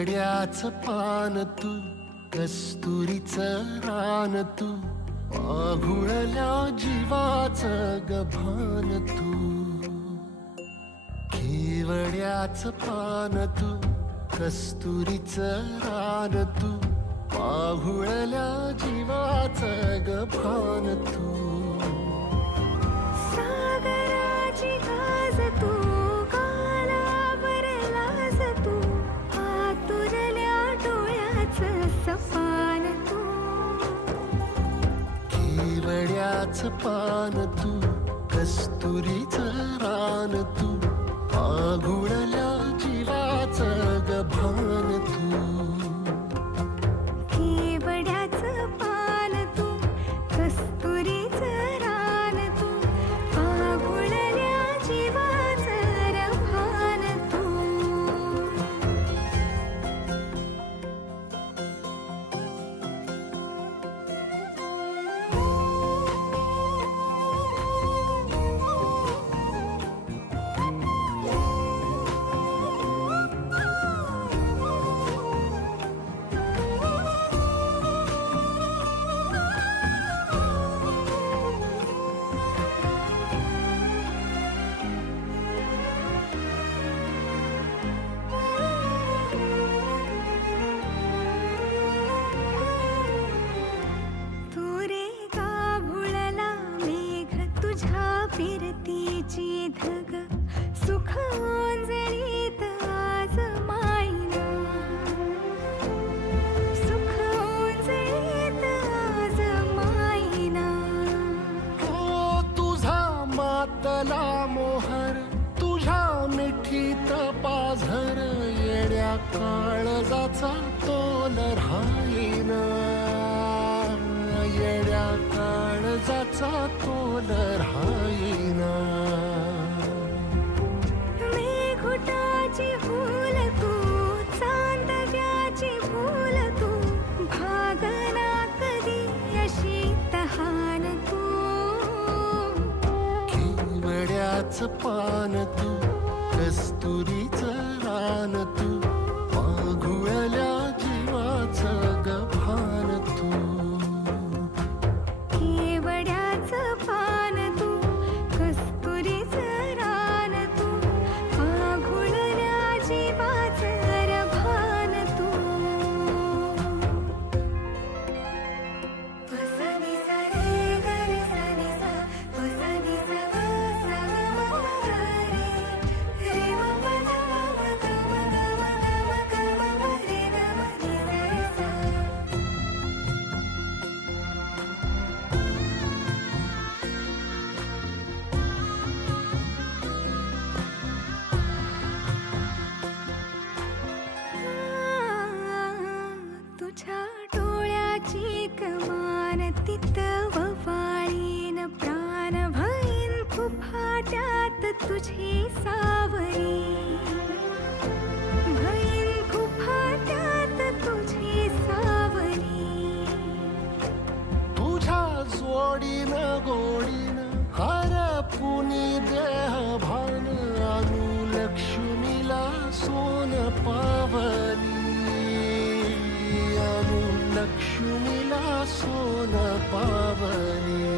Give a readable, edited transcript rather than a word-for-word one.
केवड्याचं पान तू, कस्तुरीचं रान तू, आघुळल्या जीवाचं गभान तू. केवड्याचं पान तू, कस्तुरीचं रान तू, आघुळल्या जीवाचं गभान तू. सागराची गाज तू, गालावर लाज तू, आतुरल्या डोळ्याचं सपान तू. केवड्याचं पान तू, कस्तुरीचं रान तू, आघुळल्या जीवाचं गभान तू. केवड्याचं पान तू, कस्तुरीचं रान तू, आघुळल्या जीवाचं रभान तू. फिरतीची धग सुख ओंजळीत आज मायना, सुख ओंजळीत आज मायना. हो तुझा मातला मोहर, तुझ्या मिठीत पाझर, येड्या काळजाचा तोल राहीना, येड्या काळजाचा तोल राहीना. मेघुटाची फूल तू, चांदव्याची फूल तू, भागना कधी अशी तहान तू. केवड्याचं पान तू, कस्तुरीचं रान तू, आघुळल्या जीवाचं गभान तू. केवड्याचं पान तू, कस्तुरीचं रान तू, आघुळल्या जीवाचं रभान तू. वसनी सा रे ग रे सा नी सा, वसनी सा ग सा ग म ग रे, रे म प ध म ग म ग म ग म ग म रे ग म नी सा रे सा. तुझ्या डोळ्याची कमान तिथं ववाळीन, प्राण भईन फुफाट्यात तुझी सावरी, भईन फुफाट्यात तुझी सावरी. तुझ्या जोडीनं गोडीनं हरपुनी देह भान, अनुलक्ष्मीला सोन पावली, अनुलक्ष्मीला सोन पावली.